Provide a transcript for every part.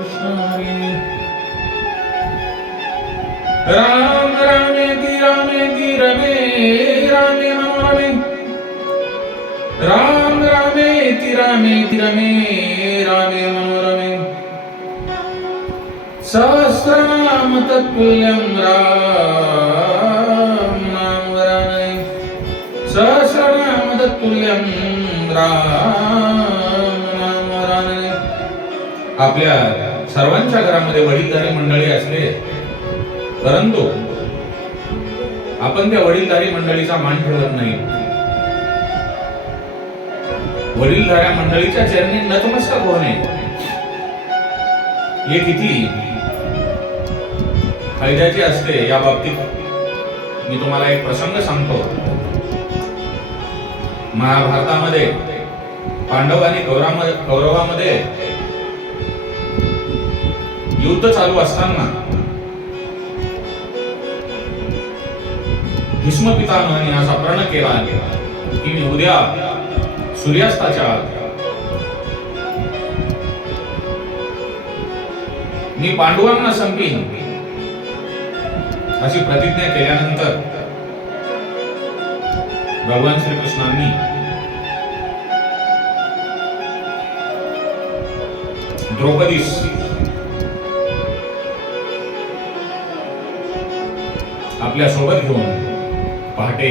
कृष्ण हरी राम रामेति रामेति रमे रामे मनोरमे राम रामेति रामेति रमे रामे मनोरमे सहस्रनाम तत्पुल्यं राम नाम वरानने सहस्रनाम तत्पुल्यं राम नाम वरानने आपल्या सर्वांच्या घरामध्ये वडीलधारी मंडळी असले परंतु आपण त्या वडीलधारी मंडळीचा मान ठेवत नाही. वडीलधाऱ्या मंडळीच्या चरणी नतमस्तक होणे हे किती फायद्याचे असते या बाबतीत मी तुम्हाला एक प्रसंग सांगतो. महाभारतामध्ये पांडव आणि कौरामध्ये कौरवामध्ये युद्ध चालू असताना भीष्म पितामहाने असा प्रण केला की मी उद्या सूर्यास्ताच्या मी पांडवांना संपीन अशी प्रतिज्ञा केल्यानंतर भगवान श्रीकृष्णांनी द्रौपदीस आपल्यासोबत घेऊन पहाटे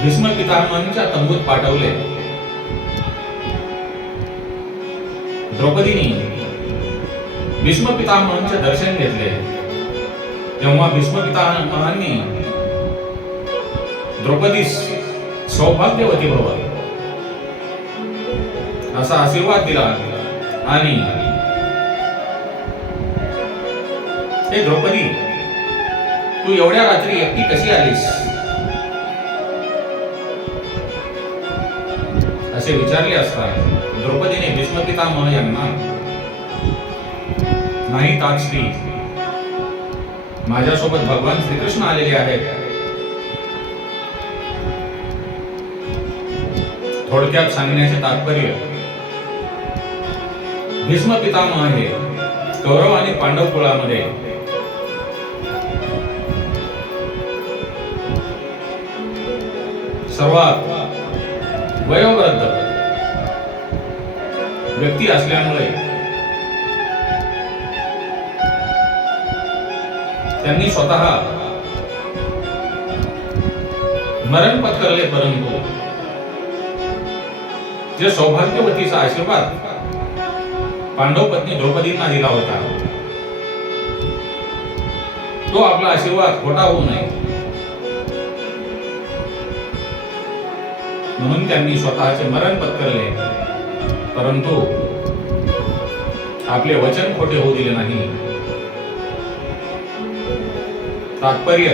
भीष्म पितामहांच्या तंबूत पाठवले. द्रौपदीने भीष्म पितामहांचे दर्शन घेतले. तेव्हा भीष्म पितामहांनी द्रौपदीस सौभाग्यवती भव असा आशीर्वाद दिला आणि हे द्रौपदी तू एवढ्या रात्री एकटी कशी आलीस? असे विचारले असता द्रौपदीने भीष्म पितामह यांना? नाही ताजश्री माझ्यासोबत भगवान श्रीकृष्ण आलेले आहेत. थोडक्यात सांगण्याचे तात्पर्य. भीष्म पितामह हे? कौरव आणि पांडव कुळामध्ये. सर्वात वयोवृद्ध. व्यक्ती असल्यामुळे. त्यांनी स्वतः मरण पत्करले परंतु. जे सौभाग्यवतीचा आशीर्वाद पांडव पत्नी द्रौपदींना दिला होता. तो आपला आशीर्वाद खोटा होऊ नये. म्हणून त्यांनी स्वतःचे मरण पत्करले. परंतु आपले वचन खोटे होऊ दिले नाही. तात्पर्य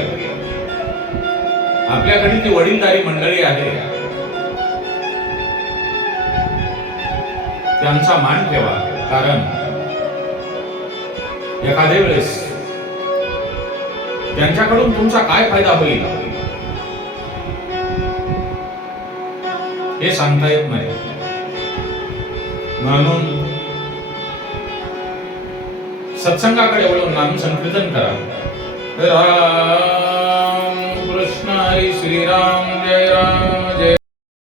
आपल्याकडे ती वडीलधारी मंडळी आहे. त्यांचा मान ठेवा कारण एखाद्या वेळेस त्यांच्याकडून तुमचा काय फायदा होईल? हे सांगता येत नाही. म्हणून सत्संगाकडे वळून नाम संकीर्तन करा. राम कृष्ण हरी श्रीराम जय राम.